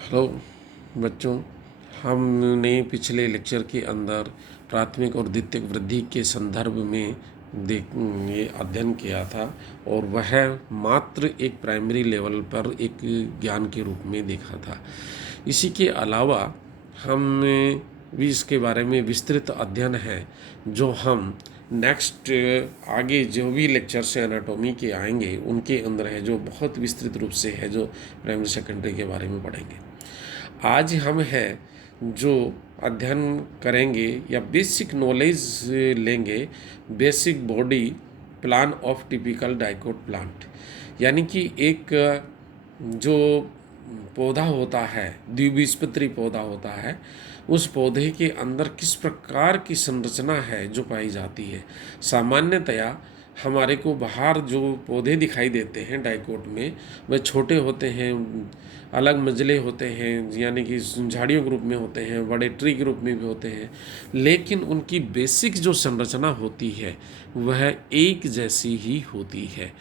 Hello बच्चों, हमने पिछले लेक्चर के अंदर प्राथमिक और द्वितीयक वृद्धि के संदर्भ में देख ये अध्ययन किया था और वह मात्र एक प्राइमरी लेवल पर एक ज्ञान के रूप में देखा था। इसी के अलावा हमने भी इसके बारे में विस्तृत अध्ययन है जो हम नेक्स्ट आगे जो भी लेक्चर से एनाटॉमी के आएंगे उनके अंदर है, जो बहुत विस्तृत रूप से है, जो प्राइमरी सेकेंडरी के बारे में पढ़ेंगे। आज हम है जो अध्ययन करेंगे या बेसिक नॉलेज लेंगे, basic body plan of typical dicot plant, यानी कि एक जो पौधा होता है, द्विबीजपत्री पौधा होता है, उस पौधे के अंदर किस प्रकार की संरचना है जो पाई जाती है। सामान्यतया हमारे को बाहर जो पौधे दिखाई देते हैं डाइकोट में, वह छोटे होते हैं, अलग मंजले होते हैं, यानी कि झाड़ियों के रूप में होते हैं, बड़े ट्री के रूप में भी होते हैं, लेकिन उनकी बेसिक जो संरचना होती है वह एक जैसी ही होती है।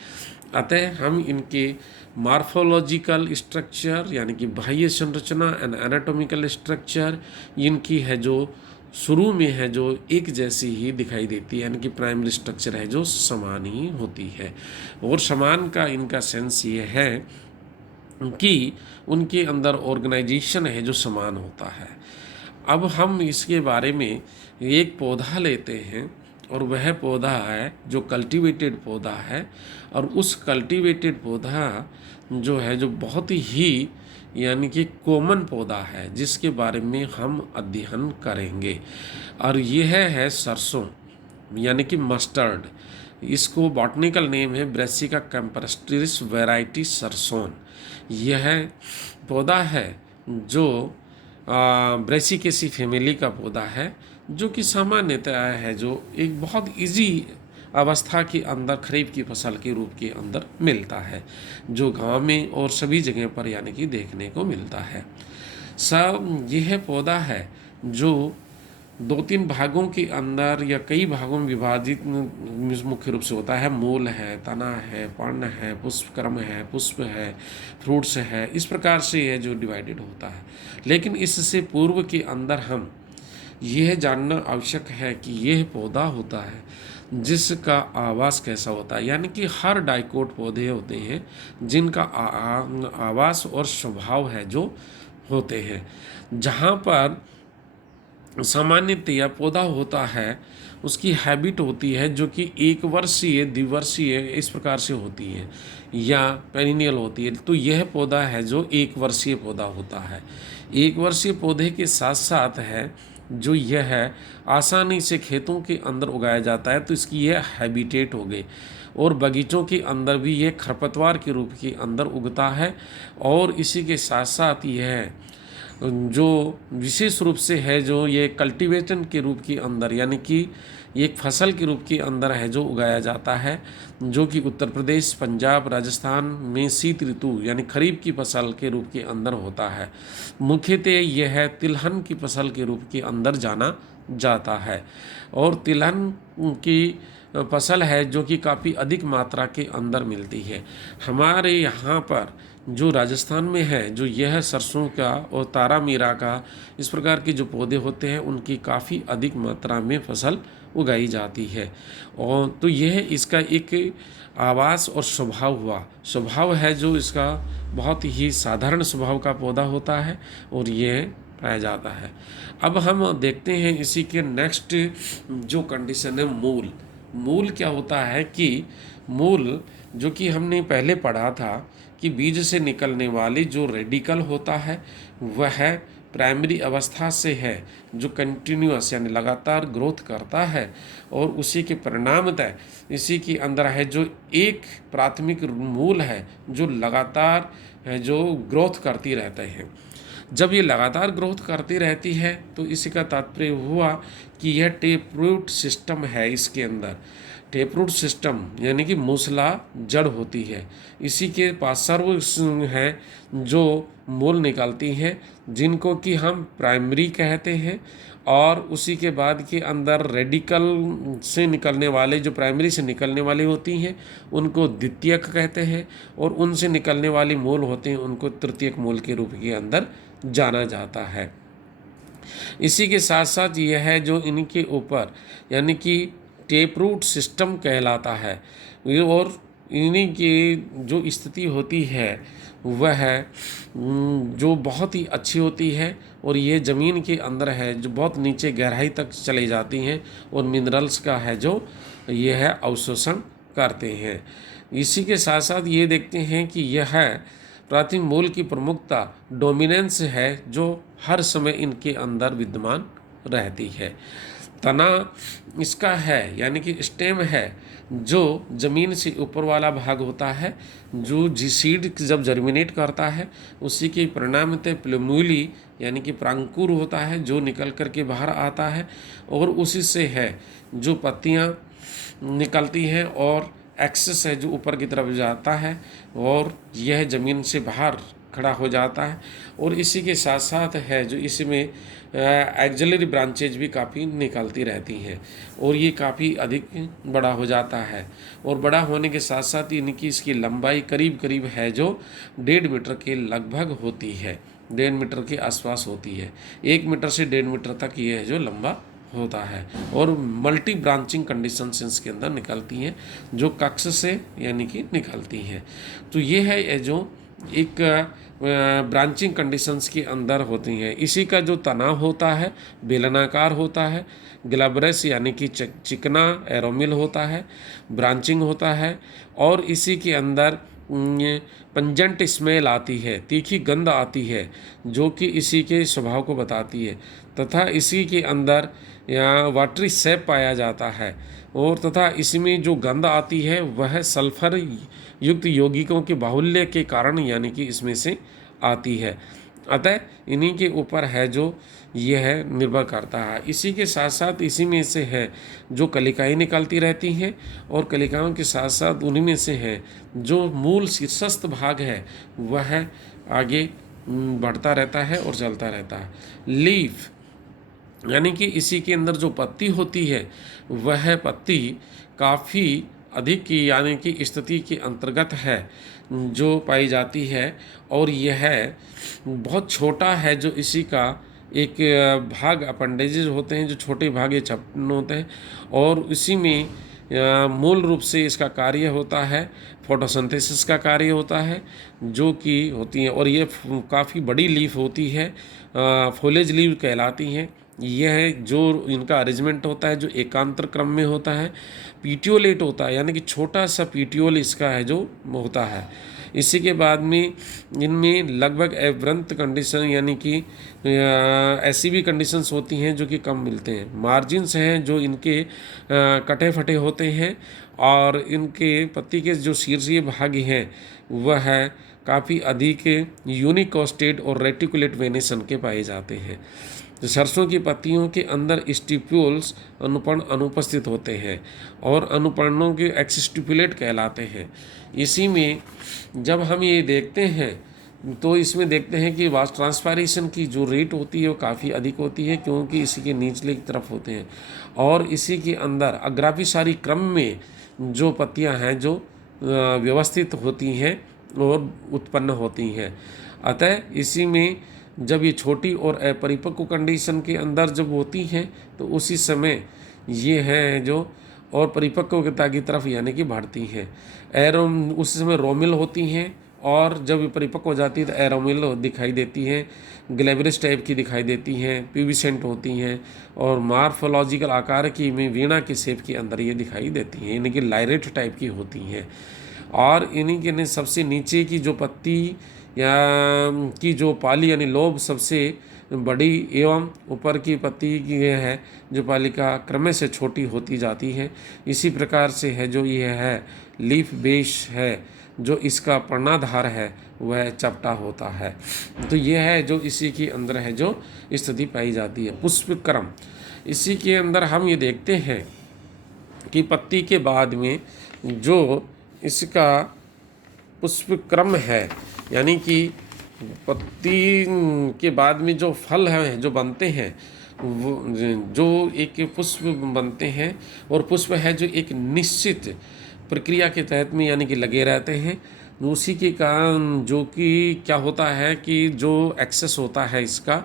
अतः हम इनके मार्फोलॉजिकल स्ट्रक्चर यानी कि बाह्य संरचना एंड एनाटॉमिकल स्ट्रक्चर इनकी है जो शुरू में है जो एक जैसी ही दिखाई देती है, यानी कि प्राइमरी स्ट्रक्चर है जो समान ही होती है। और समान का इनका सेंस ये है कि उनके अंदर ऑर्गेनाइजेशन है जो समान होता है। अब हम इसके बारे में एक पौधा लेते हैं और वह पौधा है जो कल्टीवेटेड पौधा है, और उस कल्टीवेटेड पौधा जो है जो बहुत ही यानी कि कॉमन पौधा है जिसके बारे में हम अध्ययन करेंगे, और यह है सरसों यानी कि मस्टर्ड। इसको बॉटनिकल नेम है ब्रेसिका कैम्पस्ट्रिस वैरायटी सरसोन। यह पौधा है जो ब्रेसिकेसी फैमिली का पौधा है, जो कि सामान्यतः है जो एक बहुत इजी अवस्था के अंदर खरीफ की फसल के रूप के अंदर मिलता है, जो गांव में और सभी जगह पर यानी कि देखने को मिलता है। सब यह पौधा है जो दो तीन भागों के अंदर या कई भागों में विभाजित मुख्य रूप से होता है। मूल है, तना है, पर्ण है, पुष्पक्रम है, पुष्प है, फ्रूट्स है, इस प्रकार से यह जो डिवाइडेड होता है। लेकिन इससे पूर्व के अंदर हम यह जानना आवश्यक है कि यह पौधा होता है जिसका आवास कैसा होता है, यानी कि हर डाइकोट पौधे होते हैं जिनका आवास और स्वभाव है जो होते हैं। जहाँ पर सामान्यतया पौधा होता है उसकी हैबिट होती है जो कि एक वर्षीय, द्विवर्षीय इस प्रकार से होती है या पेरिनियल होती है। तो यह पौधा है जो एक वर्षीय पौधा होता है। एक वर्षीय पौधे के साथ साथ है जो यह है आसानी से खेतों के अंदर उगाया जाता है, तो इसकी यह हैबिटेट हो गई। और बगीचों के अंदर भी यह खरपतवार के रूप के अंदर उगता है। और इसी के साथ साथ यह जो विशेष रूप से है जो ये कल्टीवेशन के रूप के अंदर यानी कि एक फसल के रूप के अंदर है जो उगाया जाता है, जो कि उत्तर प्रदेश, पंजाब, राजस्थान में शीत ऋतु यानी खरीफ की फसल के रूप के अंदर होता है। मुख्यतः यह है तिलहन की फसल के रूप के अंदर जाना जाता है। और तिलहन की फसल है जो कि काफ़ी अधिक मात्रा के अंदर मिलती है। हमारे यहाँ पर जो राजस्थान में है जो यह सरसों का और तारा मीरा का इस प्रकार के जो पौधे होते हैं उनकी काफ़ी अधिक मात्रा में फसल उगाई जाती है। और तो यह इसका एक आवास और स्वभाव हुआ। स्वभाव है जो इसका बहुत ही साधारण स्वभाव का पौधा होता है और यह पाया जाता है। अब हम देखते हैं इसी के नेक्स्ट जो कंडीशन है मूल। मूल क्या होता है कि मूल जो कि हमने पहले पढ़ा था कि बीज से निकलने वाली जो रेडिकल होता है वह प्राइमरी अवस्था से है जो कंटिन्यूअस यानी लगातार ग्रोथ करता है, और उसी के परिणामतः इसी के अंदर है जो एक प्राथमिक मूल है जो लगातार है जो ग्रोथ करती रहते हैं। जब ये लगातार ग्रोथ करती रहती है तो इसी का तात्पर्य हुआ कि यह टेप रूट सिस्टम है इसके अंदर, टेपरूट सिस्टम यानी कि मूसला जड़ होती है। इसी के पास सर्व है जो मूल निकालती हैं, जिनको कि हम प्राइमरी कहते हैं। और उसी के बाद के अंदर रेडिकल से निकलने वाले, जो प्राइमरी से निकलने वाली होती हैं, उनको द्वितीयक कहते हैं। और उनसे निकलने वाली मूल होते हैं, उनको तृतीयक मूल के रूप के अंदर जाना जाता है। इसी के साथ साथ यह है जो इनके ऊपर यानी कि टेप रूट सिस्टम कहलाता है। और इन्हीं की जो स्थिति होती है वह जो बहुत ही अच्छी होती है, और ये ज़मीन के अंदर है जो बहुत नीचे गहराई तक चली जाती हैं, और मिनरल्स का है जो यह है अवशोषण करते हैं। इसी के साथ साथ ये देखते हैं कि यह प्राथमिक मूल की प्रमुखता डोमिनेंस है जो हर समय इनके अंदर विद्यमान रहती है। तना इसका है यानी कि स्टेम है जो ज़मीन से ऊपर वाला भाग होता है, जो सीड जब जर्मिनेट करता है उसी के परिणामतः प्लूम्यूली यानी कि प्रांकुर होता है जो निकल कर के बाहर आता है, और उसी से है जो पत्तियां निकलती हैं, और एक्सेस है जो ऊपर की तरफ जाता है और यह ज़मीन से बाहर खड़ा हो जाता है। और इसी के साथ साथ है जो इसमें एक्सिलरी ब्रांचेज भी काफ़ी निकलती रहती हैं, और ये काफ़ी अधिक बड़ा हो जाता है। और बड़ा होने के साथ साथ इनकी इसकी लंबाई करीब करीब है जो 1.5 मीटर के लगभग होती है, 1.5 मीटर के आसपास होती है। 1 मीटर से 1.5 मीटर तक ये है जो लंबा होता है, और मल्टी ब्रांचिंग कंडीशंस इसके अंदर निकलती हैं जो कक्ष से यानी कि निकलती हैं। तो ये है जो एक ब्रांचिंग कंडीशंस के अंदर होती हैं। इसी का जो तना होता है बेलनाकार होता है, ग्लैब्रस यानी कि चिकना एरोमिल होता है, ब्रांचिंग होता है, और इसी के अंदर पंजेंट स्मेल आती है, तीखी गंध आती है जो कि इसी के स्वभाव को बताती है। तथा इसी के अंदर वाटरी सेप पाया जाता है, और तथा इसमें जो गंध आती है वह सल्फर युक्त यौगिकों के बाहुल्य के कारण यानी कि इसमें से आती है। अतः इन्हीं के ऊपर है जो यह निर्भर करता है। इसी के साथ साथ इसी में से है जो कलिकाएँ निकलती रहती हैं, और कलिकाओं के साथ साथ उन्हीं में से है जो मूल शीर्षस्थ भाग है वह आगे बढ़ता रहता है और चलता रहता है। लीफ यानी कि इसी के अंदर जो पत्ती होती है वह पत्ती काफ़ी अधिक की यानी कि स्थिति के अंतर्गत है जो पाई जाती है, और यह बहुत छोटा है जो इसी का एक भाग अपेंडेजेस होते हैं, जो छोटे भाग ये चपन होते हैं, और इसी में मूल रूप से इसका कार्य होता है फोटोसिंथेसिस का कार्य होता है जो कि होती है। और ये काफ़ी बड़ी लीफ होती है, फोलेज लीफ कहलाती हैं। यह जो इनका अरेंजमेंट होता है जो एकांतर क्रम में होता है, पीटियोलेट होता है यानी कि छोटा सा पीटियोल इसका है जो होता है। इसी के बाद में इनमें लगभग एवरंत कंडीशन यानी कि ऐसी भी कंडीशंस होती हैं जो कि कम मिलते हैं। मार्जिन्स हैं जो इनके कटे फटे होते हैं, और इनके पत्ती के जो शीर्षीय भाग हैं वह काफ़ी अधिक यूनिकोस्टेड और रेटिकुलेट वेनेशन के पाए जाते हैं। तो सरसों की पत्तियों के अंदर स्टिप्यूल्स अनुपर्ण अनुपस्थित होते हैं, और अनुपर्णों के एक्सस्टिपुलेट कहलाते हैं। इसी में जब हम ये देखते हैं तो इसमें देखते हैं कि वास ट्रांसपायरेशन की जो रेट होती है वो काफ़ी अधिक होती है, क्योंकि इसी के निचले की तरफ होते हैं, और इसी के अंदर अग्राभिसारी क्रम में जो पत्तियां हैं जो व्यवस्थित होती हैं और उत्पन्न होती हैं। अतः इसी में जब ये छोटी और अपरिपक्व कंडीशन के अंदर जब होती हैं तो उसी समय ये है जो और परिपक्वता की तरफ यानी कि बढ़ती हैं। एरोम उस समय रोमिल होती हैं, और जब ये परिपक्व हो जाती है तो एरोमिल दिखाई देती हैं, ग्लैब्रस टाइप की दिखाई देती हैं, प्यूबिसेंट होती हैं, और मार्फोलॉजिकल आकार की में वीणा के शेप के अंदर ये दिखाई देती हैं, यानी कि लाइरेट टाइप की होती हैं। और इन्हीं के सबसे नीचे की जो पत्ती या की जो पाली यानी लोब सबसे बड़ी एवं ऊपर की पत्ती की है जो पालिका क्रम से छोटी होती जाती है। इसी प्रकार से है जो ये है लीफ बेस है जो इसका पर्णाधार है वह चपटा होता है। तो ये है जो इसी के अंदर है जो स्थिति पाई जाती है। पुष्प क्रम इसी के अंदर हम ये देखते हैं कि पत्ती के बाद में जो इसका पुष्प क्रम है, यानी कि पत्ती के बाद में जो फल है जो बनते हैं, वो जो एक पुष्प बनते हैं, और पुष्प है जो एक निश्चित प्रक्रिया के तहत में यानी कि लगे रहते हैं। उसी के कारण जो कि क्या होता है कि जो एक्सेस होता है इसका,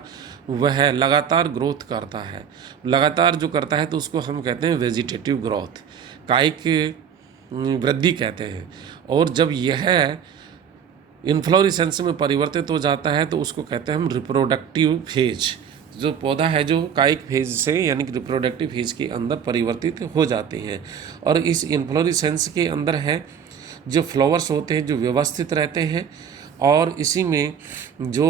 वह लगातार ग्रोथ करता है। लगातार जो करता है तो उसको हम कहते हैं वेजिटेटिव ग्रोथ, कायिक वृद्धि कहते हैं। और जब यह इन्फ्लोरेसेंस में परिवर्तित हो जाता है तो उसको कहते हैं हम रिप्रोडक्टिव फेज। जो पौधा है जो कायिक फेज से यानी कि रिप्रोडक्टिव फेज के अंदर परिवर्तित हो जाते हैं। और इस इन्फ्लोरेसेंस के अंदर है जो फ्लावर्स होते हैं जो व्यवस्थित रहते हैं, और इसी में जो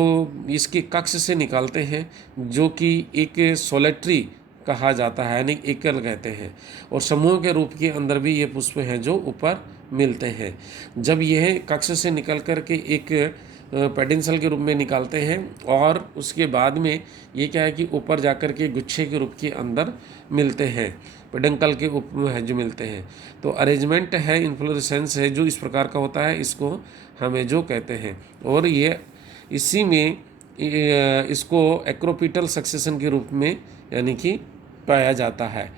इसके कक्ष से निकलते हैं जो कि एक सोलेटरी कहा जाता है, यानी एकल कहते हैं। और समूह के रूप के अंदर भी ये पुष्प हैं जो ऊपर मिलते हैं। जब यह कक्ष से निकल कर के एक पेडेंसल के रूप में निकालते हैं, और उसके बाद में ये क्या है कि ऊपर जाकर के गुच्छे के रूप के अंदर मिलते हैं, पेडंकल के रूप में जो मिलते हैं। तो अरेंजमेंट है, इन्फ्लोरेसेंस है जो इस प्रकार का होता है, इसको हमें जो कहते हैं। और ये इसी में इसको एक्रोपिटल सक्सेशन के रूप में यानी कि पाया जाता है।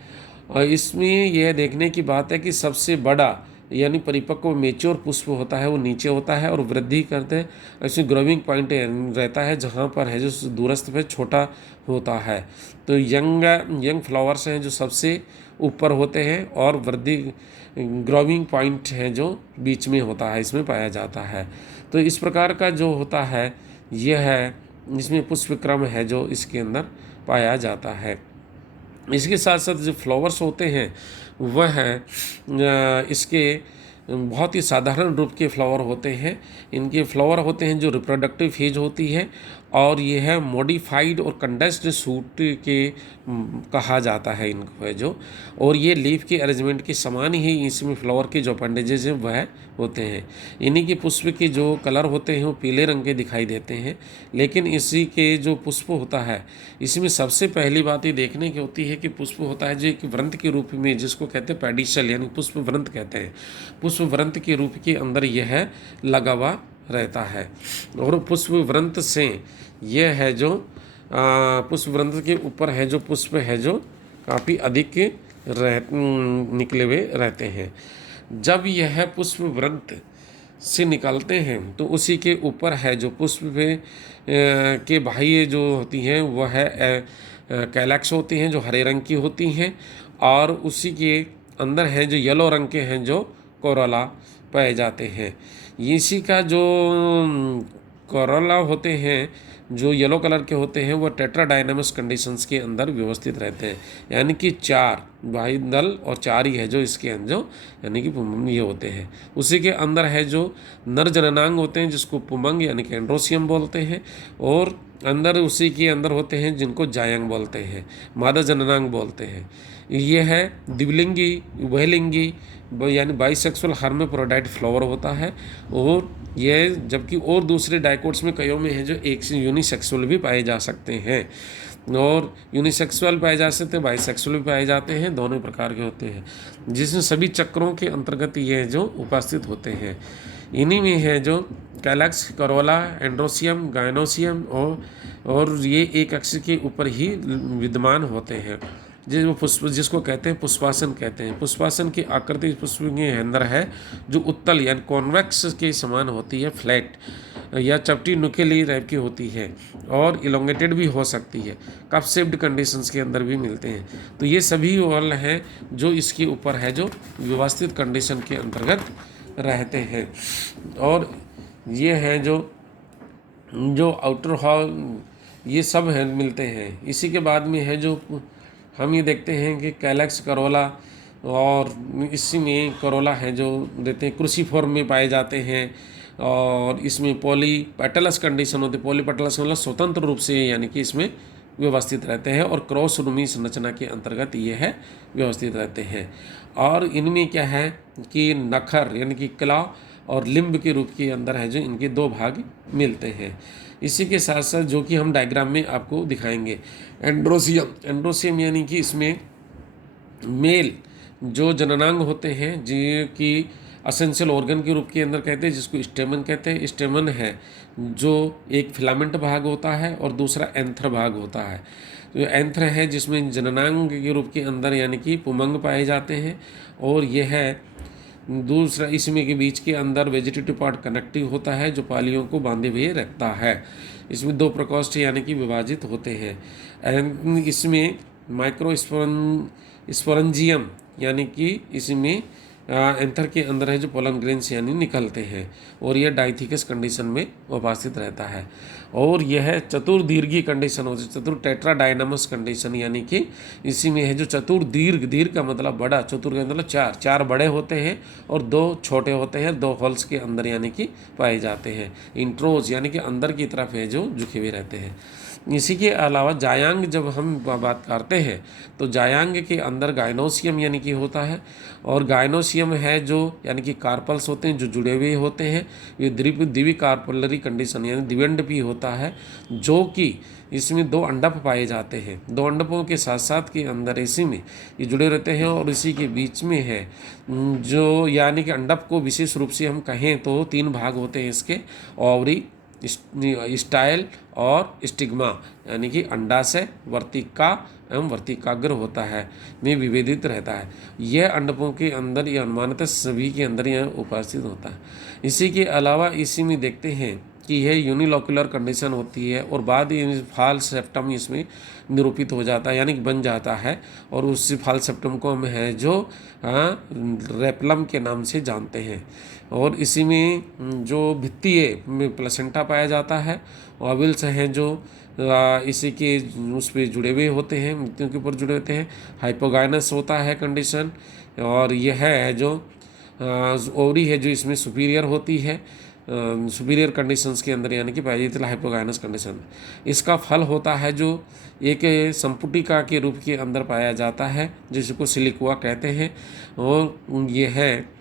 और इसमें यह देखने की बात है कि सबसे बड़ा यानी परिपक्व मेच्योर पुष्प होता है वो नीचे होता है, और वृद्धि करते हैं इसमें ग्रोविंग पॉइंट रहता है जहाँ पर है जो दूरस्थ पे छोटा होता है। तो यंग फ्लावर्स हैं जो सबसे ऊपर होते हैं, और वृद्धि ग्रोविंग पॉइंट है जो बीच में होता है, इसमें पाया जाता है। तो इस प्रकार का जो होता है यह है, इसमें पुष्प क्रम है जो इसके अंदर पाया जाता है। इसके साथ साथ जो फ्लावर्स होते हैं वह इसके बहुत ही साधारण रूप के फ्लावर होते हैं। इनके फ्लावर होते हैं जो रिप्रोडक्टिव फेज होती है, और ये है मॉडिफाइड और कंडेंस्ड सूट के कहा जाता है इनको है जो। और ये लीफ के अरेंजमेंट के समान ही इसमें फ्लावर के जो अपेंडेजेस हैं वह होते हैं। इन्हीं के पुष्प के जो कलर होते हैं वो पीले रंग के दिखाई देते हैं। लेकिन इसी के जो पुष्प होता है इसमें सबसे पहली बात ये देखने की होती है कि पुष्प होता है जो एक व्रंत के रूप में, जिसको कहते हैं पेडिसल यानी पुष्प व्रंत कहते हैं। पुष्प व्रंत के रूप के अंदर यह लगा हुआ रहता है। और पुष्प व्रंत से यह है जो पुष्प व्रंत के ऊपर है जो पुष्प है जो काफ़ी अधिक निकले हुए रहते हैं। जब यह पुष्प व्रंत से निकलते हैं तो उसी के ऊपर है जो पुष्प पे के बाह्य जो होती हैं वह है कैलैक्स होती हैं जो हरे रंग की होती हैं, और उसी के अंदर है जो येलो रंग के हैं जो कोरोला पाए जाते हैं। इसी का जो कोरोला होते हैं जो येलो कलर के होते हैं वो टेट्राडाइनामस कंडीशंस के अंदर व्यवस्थित रहते हैं, यानी कि 4 बाह्य दल और 4 ही है जो इसके अंदर जो यानी कि पुमंग ये होते हैं। उसी के अंदर है जो नर जननांग होते हैं जिसको पुमंग यानी कि एंड्रोसियम बोलते हैं, और अंदर उसी के अंदर होते हैं जिनको जायंग बोलते हैं, मादा जननांग बोलते हैं। ये है द्विलिंगी उभयलिंगी यानी बाइसेक्सुअल हर्माफ्रोडाइट फ्लावर होता है। और यह जबकि और दूसरे डाइकोट्स में कईयों में है जो एक से यूनिसेक्सुअल भी पाए जा सकते हैं, और यूनिसेक्सुअल पाए जा सकते हैं, बाइसेक्सुअल भी पाए जाते हैं, दोनों प्रकार के होते हैं, जिसमें सभी चक्रों के अंतर्गत ये जो उपस्थित होते हैं। इन्हीं में है जो कैलक्स, करोला, एंड्रोसियम, गायनोसियम और ये एक अक्ष के ऊपर ही विद्यमान होते हैं। जिसको कहते हैं पुष्पासन कहते हैं। पुष्पासन की आकृति पुष्प के अंदर है जो उत्तल यानी कॉन्वेक्स के समान होती है, फ्लैट या चपटी नुकीली टाइप की होती है, और इलोंगेटेड भी हो सकती है, कप शेप्ड कंडीशंस के अंदर भी मिलते हैं। तो ये सभी वॉल हैं जो इसके ऊपर है जो व्यवस्थित कंडीशन के अंतर्गत रहते हैं। और ये हैं जो आउटर हॉल ये सब हैं मिलते हैं। इसी के बाद में है जो हम ये देखते हैं कि कैलक्स, करोला, और इसी में करोला है जो देते हैं क्रूसीफॉर्म में पाए जाते हैं, और इसमें पॉलीपेटलस कंडीशन होती है। पॉलीपेटलस मतलब स्वतंत्र रूप से यानी कि इसमें व्यवस्थित रहते हैं, और क्रॉस रूमी संरचना के अंतर्गत ये है व्यवस्थित रहते हैं। और इनमें क्या है कि नखर यानी कि क्ला और लिम्ब के रूप के अंदर है जो इनके 2 भाग मिलते हैं। इसी के साथ साथ जो कि हम डायग्राम में आपको दिखाएंगे, एंड्रोसियम यानी कि इसमें मेल जो जननांग होते हैं जी की असेंशियल ऑर्गन के रूप के अंदर कहते हैं, जिसको स्टेमन कहते हैं। स्टेमन है जो एक फिलामेंट भाग होता है और दूसरा एंथर भाग होता है। तो एंथर है जिसमें जननांग के रूप के अंदर यानी कि पुमंग पाए जाते हैं, और यह है दूसरा इसमें के बीच के अंदर वेजिटेटिव पार्ट कनेक्टिव होता है जो पालियों को बांधे हुए रखता है। इसमें दो प्रकोष्ठ यानी कि विभाजित होते हैं। इसमें माइक्रो स्पोरेंजियम यानी कि इसमें एंथर के अंदर है जो पोलन ग्रेन्स यानी निकलते हैं, और यह डाइथिकस कंडीशन में उपस्थित रहता है। और यह चतुर्दीर्घी कंडीशन होती है, चतुर टेट्राडाइनामस कंडीशन, यानी कि इसी में है जो चतुर्दीर्घ, दीर्घ का मतलब बड़ा, चतुर का मतलब चार, चार बड़े होते हैं और दो छोटे होते हैं, दो होल्स के अंदर यानी कि पाए जाते हैं। इंट्रोज यानी कि अंदर की तरफ है जो झुके हुए रहते हैं। इसी के अलावा जायांग जब हम बात करते हैं तो जायांग के अंदर गाइनोसियम यानी कि होता है, और गाइनोसियम है जो यानी कि कार्पल्स होते हैं जो जुड़े हुए होते हैं। ये द्वि कार्पलरी कंडीशन यानी द्विअंडपी होता है, जो कि इसमें दो अंडप पाए जाते हैं। दो अंडपों के साथ साथ के अंदर इसी में ये जुड़े रहते हैं, और इसी के बीच में है जो यानी कि अंडप को विशेष रूप से हम कहें तो तीन भाग होते हैं इसके, ओवरी, स्टाइल और स्टिग्मा, यानी कि अंडाशय, वर्तिका एवं वर्तिकाग्र होता है में विभेदित रहता है। यह अंडकों के अंदर या अनुमानतः सभी के अंदर यह उपस्थित होता है। इसी के अलावा इसी में देखते हैं कि यह यूनिलोकुलर कंडीशन होती है, और बाद फाल सेप्टम इसमें निरूपित हो जाता है यानी कि बन जाता है, और उस फाल सेप्टम को हम है जो रेपलम के नाम से जानते हैं। और इसी में जो भित्तीय में प्लेसेंटा पाया जाता है, ओवल्स हैं जो इसी के उस पर जुड़े हुए होते हैं, मृत्यु के ऊपर जुड़े होते हैं। हाइपोगाइनस होता है कंडीशन, और यह है जो ओवरी है जो इसमें सुपीरियर होती है, सुपीरियर कंडीशंस के अंदर यानी कि पाई जाती है हाइपोगाइनस कंडीशन। इसका फल होता है जो एक संपुटिका के रूप के अंदर पाया जाता है जिसको सिलिकुआ कहते हैं, और यह है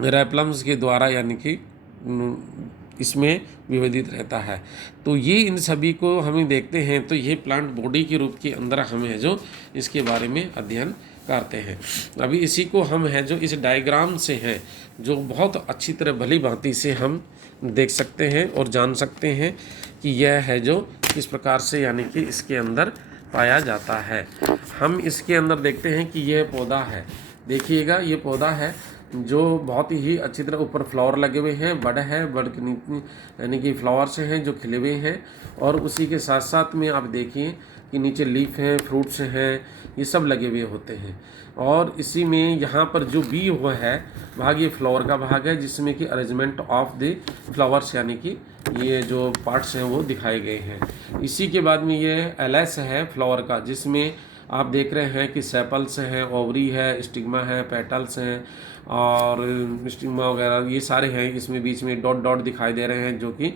रेपलम्स के द्वारा यानी कि इसमें विभेदित रहता है। तो ये इन सभी को हमें देखते हैं तो ये प्लांट बॉडी के रूप के अंदर हम है जो इसके बारे में अध्ययन करते हैं। अभी इसी को हम है जो इस डायग्राम से हैं जो बहुत अच्छी तरह भली भांति से हम देख सकते हैं और जान सकते हैं कि यह है जो किस प्रकार से यानी कि इसके अंदर पाया जाता है। हम इसके अंदर देखते हैं कि यह पौधा है, देखिएगा ये पौधा है जो बहुत ही अच्छी तरह ऊपर फ्लावर लगे हुए हैं, बड़ है, बड़ के यानी कि फ्लावर्स हैं जो खिले हुए हैं, और उसी के साथ साथ में आप देखिए कि नीचे लीफ हैं, फ्रूट्स हैं, ये सब लगे हुए होते हैं। और इसी में यहाँ पर जो बी हुआ है भाग ये फ्लावर का भाग है जिसमें कि अरेंजमेंट ऑफ द फ्लावर्स यानी कि ये जो पार्ट्स हैं वो दिखाए गए हैं। इसी के बाद में ये एलएस है फ्लावर का, जिसमें आप देख रहे हैं कि सेपल्स हैं, ओवरी है, स्टिग्मा है, पेटल्स हैं और स्टिग्मा वगैरह ये सारे हैं। इसमें बीच में डॉट डॉट दिखाई दे रहे हैं जो कि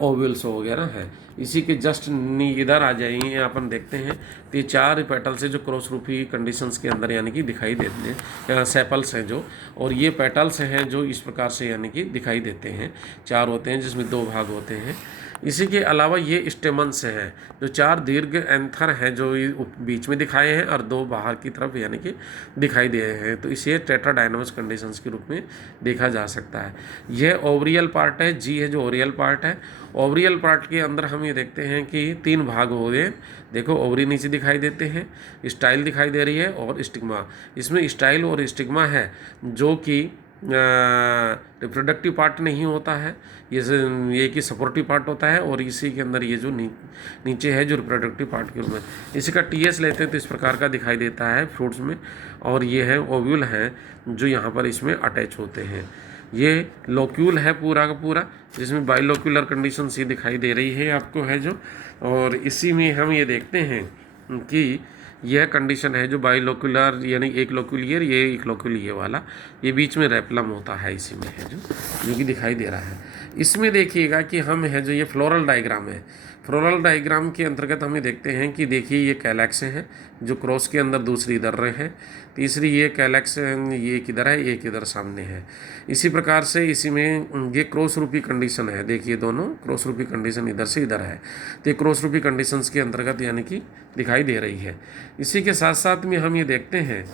ओवल्स वगैरह हैं। इसी के जस्ट इधर आ जाइए, अपन देखते हैं तो ये चार पेटल्स हैं जो क्रॉस रूपी कंडीशंस के अंदर यानी कि दिखाई देते हैं, सेपल्स हैं जो, और ये पेटल्स हैं जो इस प्रकार से यानी कि दिखाई देते हैं। चार होते हैं जिसमें दो भाग होते हैं। इसी के अलावा ये स्टेमन्स हैं जो चार दीर्घ एंथर हैं जो बीच में दिखाए हैं और दो बाहर की तरफ यानी कि दिखाई दे रहे हैं। तो इसे टेट्राडाइनामस कंडीशंस के रूप में देखा जा सकता है। यह ओवरियल पार्ट है, जी है जो ओवरियल पार्ट है। ओवरियल पार्ट के अंदर हम ये देखते हैं कि तीन भाग हो गए। देखो ओवरी नीचे दिखाई देते हैं, स्टाइल दिखाई दे रही है और स्टिग्मा। इसमें स्टाइल और स्टिग्मा है जो कि रिप्रोडक्टिव पार्ट नहीं होता है, ये कि सपोर्टिव पार्ट होता है, और इसी के अंदर ये जो नीचे है जो रिप्रोडक्टिव पार्ट के रूप में इसी का टीएस लेते हैं तो इस प्रकार का दिखाई देता है फ्रूट्स में। और ये है ओव्यूल हैं जो यहाँ पर इसमें अटैच होते हैं। ये लोक्यूल है पूरा का पूरा जिसमें बाइलोक्यूलर कंडीशन सी दिखाई दे रही है आपको है जो, और इसी में हम ये देखते हैं कि यह कंडीशन है जो बाइलोक्युलर यानी एक लोक्यूलियर, ये एक लोक्यूलियर वाला, ये बीच में रेपलम होता है इसी में है जो कि दिखाई दे रहा है। इसमें देखिएगा कि हम है जो ये फ्लोरल डायग्राम है, फ्लोरल डायग्राम के अंतर्गत हमें देखते हैं कि देखिए ये कैलैक्स हैं जो क्रॉस के अंदर दूसरी इधर रहे हैं, तीसरी ये कैलैक्स ये किधर है, एक इधर सामने है। इसी प्रकार से इसी में ये क्रॉस रूपी कंडीशन है, देखिए दोनों क्रॉस रूपी कंडीशन इधर से इधर है, तो ये क्रॉस रूपी कंडीशंस के अंतर्गत यानी कि दिखाई दे रही है। इसी के साथ साथ में हम ये देखते हैं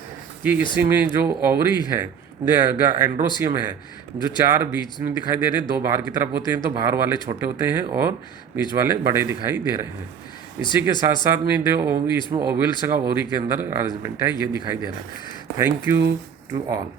कि इसी में जो ओवरी है, एंड्रोसियम है, जो 4 बीच में दिखाई दे रहे हैं, 2 बाहर की तरफ होते हैं, तो बाहर वाले छोटे होते हैं और बीच वाले बड़े दिखाई दे रहे हैं। इसी के साथ साथ में जो इसमें ओवल्स का ओवरी के अंदर अरेंजमेंट है ये दिखाई दे रहा है। Thank you to all.